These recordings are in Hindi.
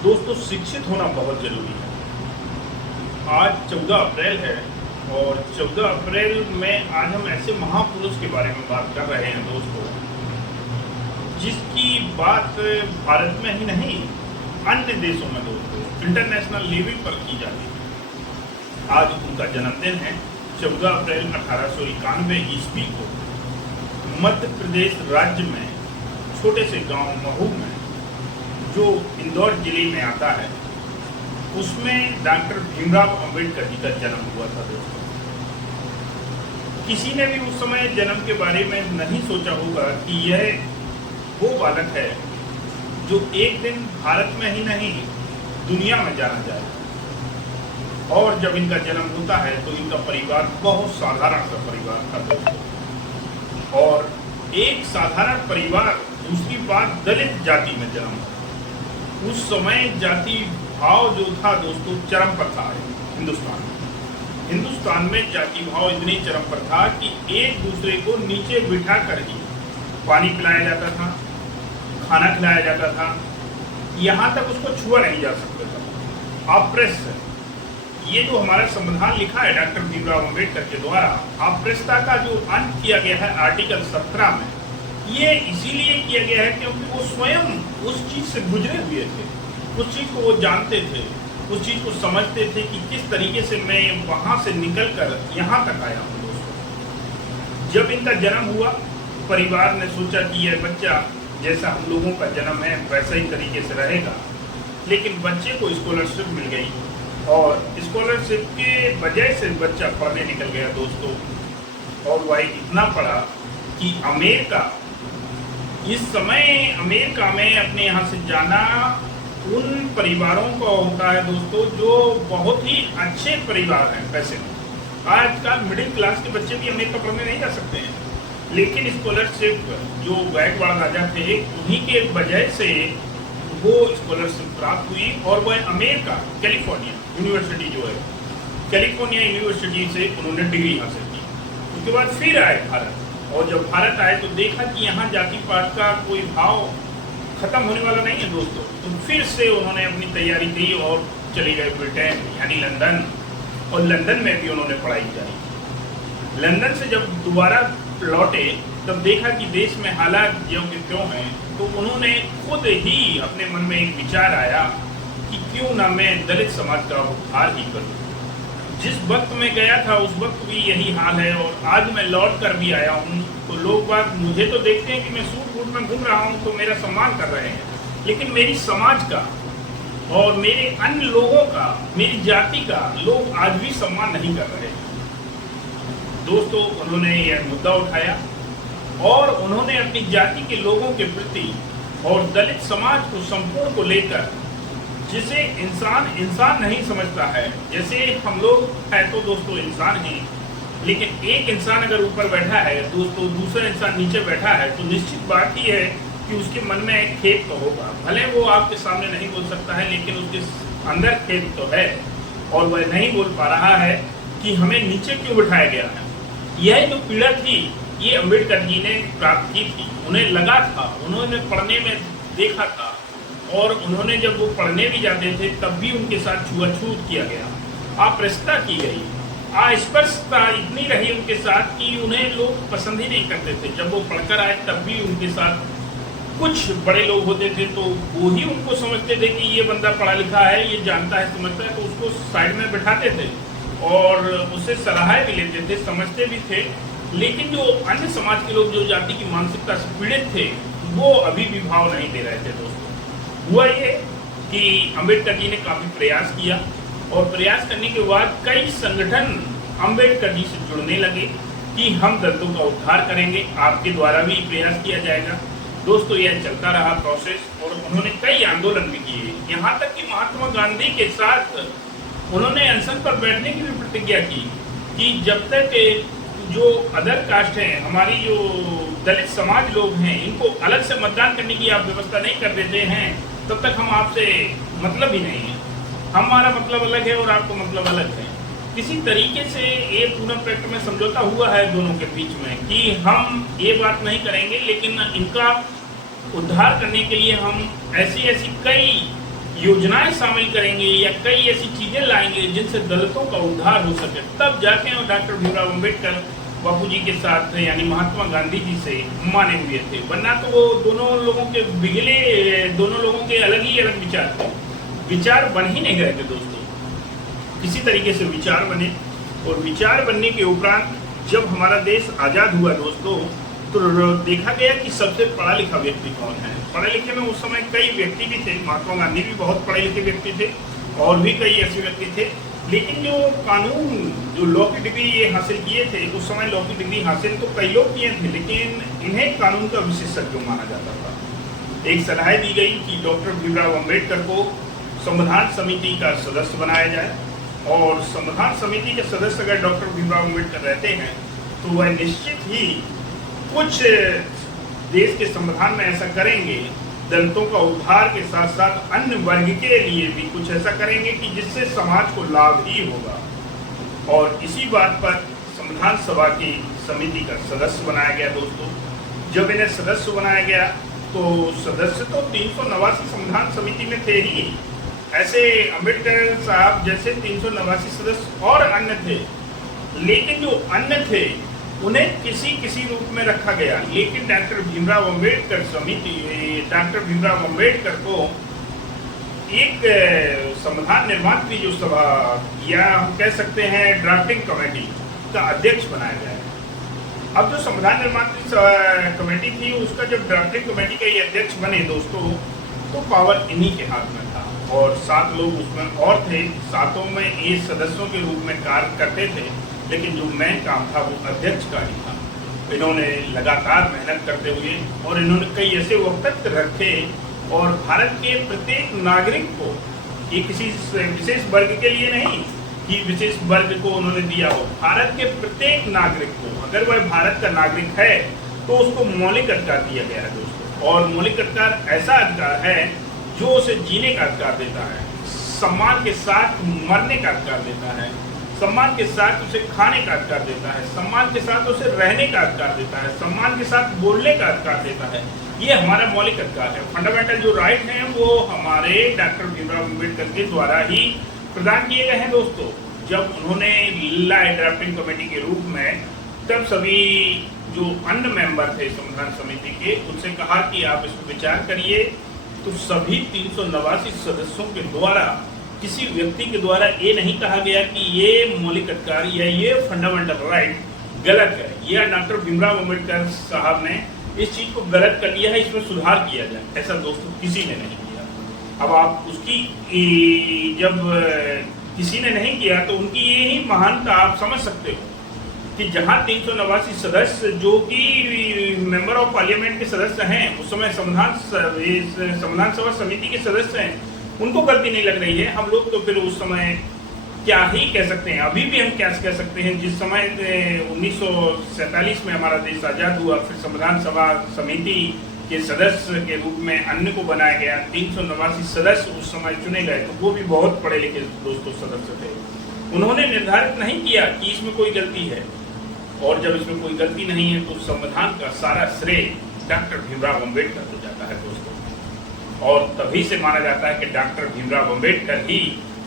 दोस्तों, शिक्षित होना बहुत ज़रूरी है। आज 14 अप्रैल है और 14 अप्रैल में आज हम ऐसे महापुरुष के बारे में बात कर रहे हैं दोस्तों, जिसकी बात भारत में ही नहीं अन्य देशों में दोस्तों इंटरनेशनल लेवल पर की जाती है। आज उनका जन्मदिन है 14 अप्रैल 1891 ईस्वी को मध्य प्रदेश राज्य में छोटे से गांव महू में, जो इंदौर जिले में आता है, उसमें डॉक्टर भीमराव अंबेडकर जी का जन्म हुआ था दोस्तों। किसी ने भी उस समय जन्म के बारे में नहीं सोचा होगा कि यह वो बालक है जो एक दिन भारत में ही नहीं दुनिया में जाना जाए। और जब इनका जन्म होता है तो इनका परिवार बहुत साधारण सा परिवार था दोस्तों, और एक साधारण परिवार, दूसरी बात दलित जाति में जन्म हुआ। उस समय जाति भाव जो था दोस्तों चरम पर था हिंदुस्तान में। हिंदुस्तान में जाति भाव इतनी चरम पर था कि एक दूसरे को नीचे बिठा कर ही पानी पिलाया जाता था, खाना खिलाया जाता था, यहाँ तक उसको छुआ नहीं जा सकता था। अप्रेस, ये जो हमारा संविधान लिखा है डॉक्टर भीमराव अंबेडकर के द्वारा, अप्रेसता का जो अंत किया गया है आर्टिकल 17 में, ये इसीलिए किया गया है क्योंकि वो स्वयं उस चीज़ से गुजरे हुए थे, उस चीज़ को वो जानते थे, उस चीज़ को समझते थे कि किस तरीके से मैं वहाँ से निकल कर यहाँ तक आया हूँ दोस्तों। जब इनका जन्म हुआ, परिवार ने सोचा कि यह बच्चा जैसा हम लोगों का जन्म है वैसा ही तरीके से रहेगा, लेकिन बच्चे को स्कॉलरशिप मिल गई और स्कॉलरशिप के वजह से बच्चा पढ़ने निकल गया दोस्तों। और वह इतना पढ़ा कि अमेरिका, इस समय अमेरिका में अपने यहाँ से जाना उन परिवारों का होता है दोस्तों जो बहुत ही अच्छे परिवार हैं पैसे में। आजकल मिडिल क्लास के बच्चे भी अमेरिका पढ़ने नहीं जा सकते हैं, लेकिन स्कॉलरशिप जो गायकवाड़ राजा थे उन्हीं के वजह से वो स्कॉलरशिप प्राप्त हुई और वह अमेरिका कैलिफोर्निया यूनिवर्सिटी जो है, कैलिफोर्निया यूनिवर्सिटी से उन्होंने डिग्री हासिल की। उसके बाद फिर आए भारत, और जब भारत आए तो देखा कि यहाँ जाति पात का कोई भाव खत्म होने वाला नहीं है दोस्तों, तो फिर से उन्होंने अपनी तैयारी की और चले गए ब्रिटेन यानी लंदन, और लंदन में भी उन्होंने पढ़ाई की। लंदन से जब दोबारा लौटे तब देखा कि देश में हालात ज्यों के त्यों हैं, तो उन्होंने खुद ही अपने मन में एक विचार आया कि क्यों ना मैं दलित समाज का उद्धार ही करूं। जिस वक्त में गया था उस वक्त भी यही हाल है, और आज मैं लौट कर भी आया हूँ तो लोग बात मुझे तो देखते हैं कि मैं सूट बूट में घूम रहा हूँ तो मेरा सम्मान कर रहे हैं, लेकिन मेरी समाज का और मेरे अन्य लोगों का, मेरी जाति का लोग आज भी सम्मान नहीं कर रहे हैं दोस्तों। उन्होंने यह मुद्दा उठाया और उन्होंने अपनी जाति के लोगों के प्रति और दलित समाज को संपूर्ण को लेकर, जिसे इंसान नहीं समझता है, जैसे हम लोग हैं तो दोस्तों इंसान हैं, लेकिन एक इंसान अगर ऊपर बैठा है दोस्तों, दूसरा इंसान नीचे बैठा है, तो निश्चित बात ही है कि उसके मन में एक खेद तो होगा। भले वो आपके सामने नहीं बोल सकता है, लेकिन उसके अंदर खेद तो है, और वह नहीं बोल पा रहा है कि हमें नीचे क्यों बिठाया गया है। यह जो पीड़ा थी ये अम्बेडकर जी ने प्राप्त की थी। उन्हें लगा था, उन्होंने पढ़ने में देखा था, और उन्होंने जब वो पढ़ने भी जाते थे तब भी उनके साथ छुआछूत किया गया, अप्रस्तता की गई, अस्पृश्यता इतनी रही उनके साथ कि उन्हें लोग पसंद ही नहीं करते थे। जब वो पढ़कर आए तब भी उनके साथ कुछ बड़े लोग होते थे तो वो ही उनको समझते थे कि ये बंदा पढ़ा लिखा है, ये जानता है, समझता है, तो उसको साइड में बिठाते थे और उससे सलाहें भी लेते थे, समझते भी थे। लेकिन जो अन्य समाज के लोग जो जाति की मानसिकता से पीड़ित थे वो अभी भी भाव नहीं दे रहे थे दोस्तों। हुआ ये कि अम्बेडकर जी ने काफ़ी प्रयास किया, और प्रयास करने के बाद कई संगठन अम्बेडकर जी से जुड़ने लगे कि हम दलितों का उद्धार करेंगे, आपके द्वारा भी प्रयास किया जाएगा। दोस्तों यह चलता रहा प्रोसेस, और उन्होंने कई आंदोलन भी किए, यहाँ तक कि महात्मा गांधी के साथ उन्होंने अनशन पर बैठने की भी प्रतिज्ञा की कि जब तक जो अदर कास्ट हैं, हमारी जो दलित समाज लोग हैं, इनको अलग से मतदान करने की आप व्यवस्था नहीं कर देते हैं तब तक हम आपसे मतलब ही नहीं है, हमारा मतलब अलग है और आपको मतलब अलग है। किसी तरीके से ये पूना पैक्ट में समझौता हुआ है दोनों के बीच में कि हम ये बात नहीं करेंगे, लेकिन इनका उद्धार करने के लिए हम ऐसी ऐसी कई योजनाएं शामिल करेंगे या कई ऐसी चीजें लाएंगे जिनसे दलितों का उद्धार हो सके, तब जाके डॉक्टर भीमराव अम्बेडकर बापू जी के साथ यानी महात्मा गांधी जी से माने हुए थे। वरना तो वो दोनों लोगों के दोनों लोगों के अलग ही अलग विचार थे, विचार बन ही नहीं रहे थे दोस्तों। किसी तरीके से विचार बने, और विचार बनने के उपरांत जब हमारा देश आजाद हुआ दोस्तों, तो देखा गया कि सबसे पढ़ा लिखा व्यक्ति कौन है। पढ़े लिखे में उस समय कई व्यक्ति भी थे, महात्मा गांधी भी बहुत पढ़े लिखे व्यक्ति थे, और भी कई ऐसे व्यक्ति थे। लेकिन जो कानून, जो लॉ की डिग्री ये हासिल किए थे, उस समय लॉ की डिग्री हासिल तो कई लोग किए थे, लेकिन इन्हें कानून का विशेषज्ञ माना जाता था। एक सलाह दी गई कि डॉक्टर भीमराव अम्बेडकर को संविधान समिति का सदस्य बनाया जाए, और संविधान समिति के सदस्य अगर डॉक्टर भीमराव अम्बेडकर रहते हैं तो वह निश्चित ही कुछ देश के संविधान में ऐसा करेंगे, दलितों का उद्धार के साथ साथ अन्य वर्ग के लिए भी कुछ ऐसा करेंगे कि जिससे समाज को लाभ ही होगा। और इसी बात पर संविधान सभा की समिति का सदस्य बनाया गया दोस्तों। जब इन्हें सदस्य बनाया गया तो सदस्य तो 389 संविधान समिति में थे ही, ऐसे अम्बेडकर साहब जैसे 389 सदस्य और अन्य थे, लेकिन जो अन्य थे उन्हें किसी रूप में रखा गया। लेकिन डॉक्टर भीमराव अम्बेडकर समिति, डॉक्टर भीमराव अम्बेडकर को एक संविधान निर्माण की जो सभा, या हम कह सकते हैं ड्राफ्टिंग कमेटी का अध्यक्ष बनाया गया है। अब जो संविधान निर्माण की कमेटी थी, उसका जब ड्राफ्टिंग कमेटी का ये अध्यक्ष बने दोस्तों, तो पावर इन्हीं के हाथ में था, और 7 लोग उसमें और थे। 7 में ये सदस्यों के रूप में कार्य करते थे, लेकिन जो मेन काम था वो अध्यक्ष का ही था। इन्होंने लगातार मेहनत करते हुए, और इन्होंने कई ऐसे वक्तव्य रखे, और भारत के प्रत्येक नागरिक को, ये किसी विशेष वर्ग के लिए नहीं कि विशेष वर्ग को उन्होंने दिया हो, भारत के प्रत्येक नागरिक को, अगर वह भारत का नागरिक है तो उसको मौलिक अधिकार दिया गया है दोस्तों। और मौलिक अधिकार ऐसा अधिकार है जो उसे जीने का अधिकार देता है, सम्मान के साथ मरने का अधिकार देता है, सम्मान के साथ उसे खाने का अधिकार देता है, सम्मान के साथ उसे रहने का अधिकार देता है, सम्मान के साथ बोलने का अधिकार देता है। ये हमारा मौलिक अधिकार है। फंडामेंटल जो राइट हैं वो हमारे डॉक्टर भीमराव अम्बेडकर के द्वारा ही प्रदान किए गए हैं दोस्तों। जब उन्होंने लाए ड्राफ्टिंग कमेटी के रूप में, तब सभी जो अन्य मेंबर थे संविधान समिति के, उनसे कहा कि आप इस पर विचार करिए। तो सभी 389 सदस्यों के द्वारा, किसी व्यक्ति के द्वारा ये नहीं कहा गया कि ये मौलिक अधिकार या ये फंडामेंटल राइट गलत है, या डॉक्टर भीमराव अम्बेडकर साहब ने इस चीज को गलत कर लिया है, इसमें सुधार किया जाए। ऐसा दोस्तों किसी ने नहीं किया। अब आप उसकी जब किसी ने नहीं किया तो उनकी यही महानता आप समझ सकते हो कि जहां 389 सदस्य जो कि मेंबर ऑफ पार्लियामेंट के सदस्य हैं, उस समय संविधान सभा समिति के सदस्य हैं, उनको गलती नहीं लग रही है। हम लोग तो फिर उस समय क्या ही कह सकते हैं, अभी भी हम क्या कह सकते हैं। जिस समय 1947 में हमारा देश आजाद हुआ, फिर संविधान सभा समिति के सदस्य के रूप में अन्य को बनाया गया, 389 सदस्य उस समय चुने गए, तो वो भी बहुत पढ़े लिखे दोस्तों सदस्य थे। उन्होंने निर्धारित नहीं किया कि इसमें कोई गलती है, और जब इसमें कोई गलती नहीं है तो संविधान का सारा श्रेय डॉक्टर भीमराव अम्बेडकर को जाता है दोस्तों। और तभी से माना जाता है कि डॉक्टर भीमराव अम्बेडकर ही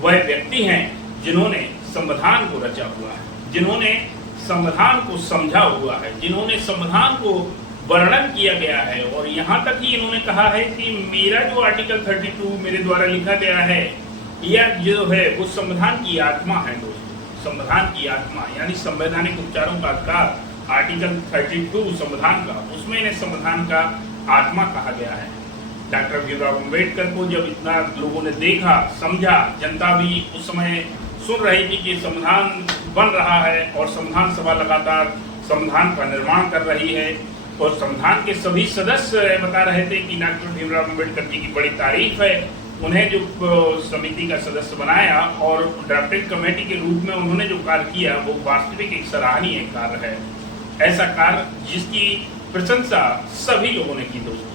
वह व्यक्ति हैं जिन्होंने संविधान को रचा हुआ है, जिन्होंने संविधान को समझा हुआ है, जिन्होंने संविधान को वर्णन किया गया है। और यहाँ तक ही इन्होंने कहा है कि मेरा जो आर्टिकल 32 मेरे द्वारा लिखा गया है, यह जो है वो संविधान की आत्मा है दोस्तों। संविधान की आत्मा यानी संवैधानिक उपचारों का अधिकार, आर्टिकल 32 संविधान का, उसमें इन्हें संविधान का आत्मा कहा गया है। डॉक्टर भीमराव अम्बेडकर को जब इतना लोगों ने देखा, समझा, जनता भी उस समय सुन रही थी कि संविधान बन रहा है, और संविधान सभा लगातार संविधान का निर्माण कर रही है, और संविधान के सभी सदस्य बता रहे थे कि डॉक्टर भीमराव अम्बेडकर जी की बड़ी तारीफ है। उन्हें जो समिति का सदस्य बनाया और ड्राफ्टिंग कमेटी के रूप में उन्होंने जो कार्य किया, वो वास्तविक एक सराहनीय कार्य है। ऐसा कार्य जिसकी प्रशंसा सभी लोगों ने की दोस्तों।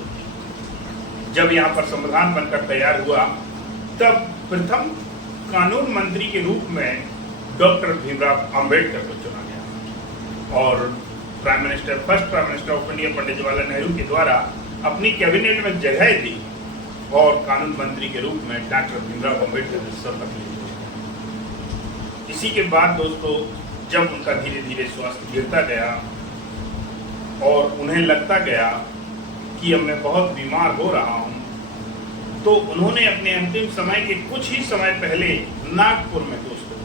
जब यहाँ पर संविधान बनकर तैयार हुआ, तब प्रथम कानून मंत्री के रूप में डॉक्टर भीमराव अम्बेडकर को चुना गया, और first prime minister of India Pandit Jawaharlal Nehru के द्वारा अपनी कैबिनेट में जगह दी। और कानून मंत्री के रूप में डॉक्टर भीमराव अम्बेडकर ने शपथ ली। इसी के बाद दोस्तों जब उनका धीरे धीरे स्वास्थ्य गिरता गया और उन्हें लगता गया कि अब मैं बहुत बीमार हो रहा हूँ, तो उन्होंने अपने अंतिम समय के कुछ ही समय पहले नागपुर में दोस्तों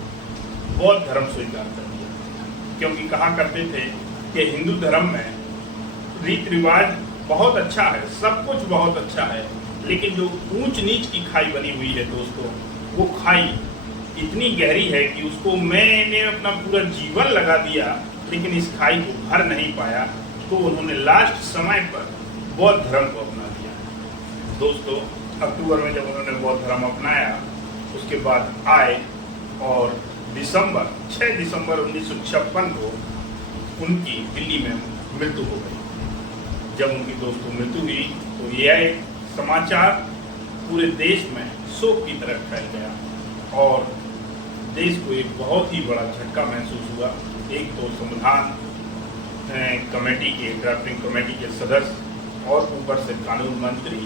बौद्ध धर्म स्वीकार कर लिया। क्योंकि कहा करते थे कि हिंदू धर्म में रीति रिवाज बहुत अच्छा है, सब कुछ बहुत अच्छा है, लेकिन जो ऊंच नीच की खाई बनी हुई है दोस्तों, वो खाई इतनी गहरी है कि उसको मैंने अपना पूरा जीवन लगा दिया, लेकिन इस खाई को भर नहीं पाया। तो उन्होंने लास्ट समय पर बौद्ध धर्म को अपना लिया। दोस्तों अक्टूबर में जब उन्होंने बौद्ध धर्म अपनाया, उसके बाद आए और 6 दिसंबर 1956 को उनकी दिल्ली में मृत्यु हो गई। जब उनकी दोस्तों मृत्यु हुई तो यह समाचार पूरे देश में शोक की तरह फैल गया और देश को एक बहुत ही बड़ा झटका महसूस हुआ। एक तो संविधान कमेटी के ड्राफ्टिंग कमेटी के सदस्य और ऊपर से कानून मंत्री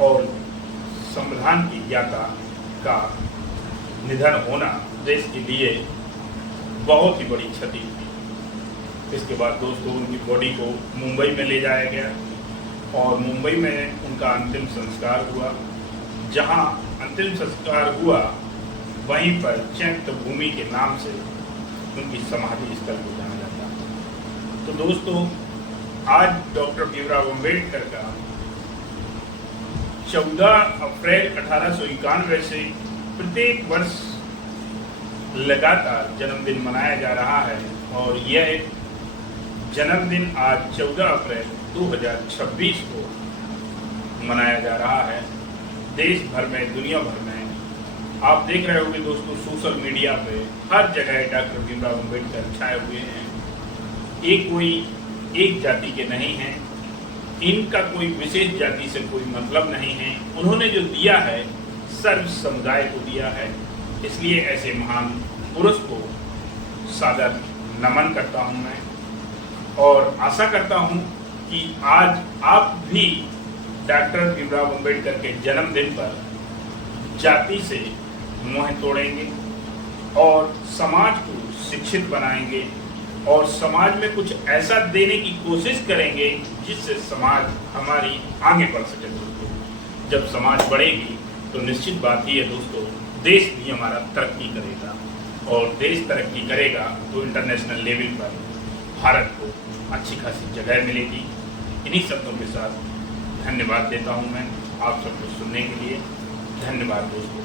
और संविधान की ज्ञाता का निधन होना देश के लिए बहुत ही बड़ी क्षति थी। इसके बाद दोस्तों उनकी बॉडी को मुंबई में ले जाया गया और मुंबई में उनका अंतिम संस्कार हुआ। जहां अंतिम संस्कार हुआ वहीं पर चैत्य भूमि के नाम से उनकी समाधि स्थल को जाना जाता है। तो दोस्तों आज डॉक्टर भीमराव अम्बेडकर का 14 अप्रैल 1891 से प्रत्येक वर्ष लगातार जन्मदिन मनाया जा रहा है और यह जन्मदिन आज 14 अप्रैल 2026 को मनाया जा रहा है। देश भर में, दुनिया भर में आप देख रहे होंगे दोस्तों, सोशल मीडिया पे हर जगह डॉक्टर भीमराव अम्बेडकर छाए हुए हैं। ये कोई एक जाति के नहीं हैं, इनका कोई विशेष जाति से कोई मतलब नहीं है। उन्होंने जो दिया है सर्व समुदाय को दिया है, इसलिए ऐसे महान पुरुष को सादर नमन करता हूं मैं और आशा करता हूं कि आज आप भी डॉक्टर भीमराव अम्बेडकर के जन्मदिन पर जाति से मुंह तोड़ेंगे और समाज को शिक्षित बनाएंगे और समाज में कुछ ऐसा देने की कोशिश करेंगे जिससे समाज हमारी आगे बढ़ सके दोस्तों। जब समाज बढ़ेगी तो निश्चित बात ही है दोस्तों, देश भी हमारा तरक्की करेगा और देश तरक्की करेगा तो इंटरनेशनल लेवल पर भारत को अच्छी खासी जगह मिलेगी। इन्हीं शब्दों के साथ धन्यवाद देता हूं मैं आप सबको सुनने के लिए। धन्यवाद दोस्तों।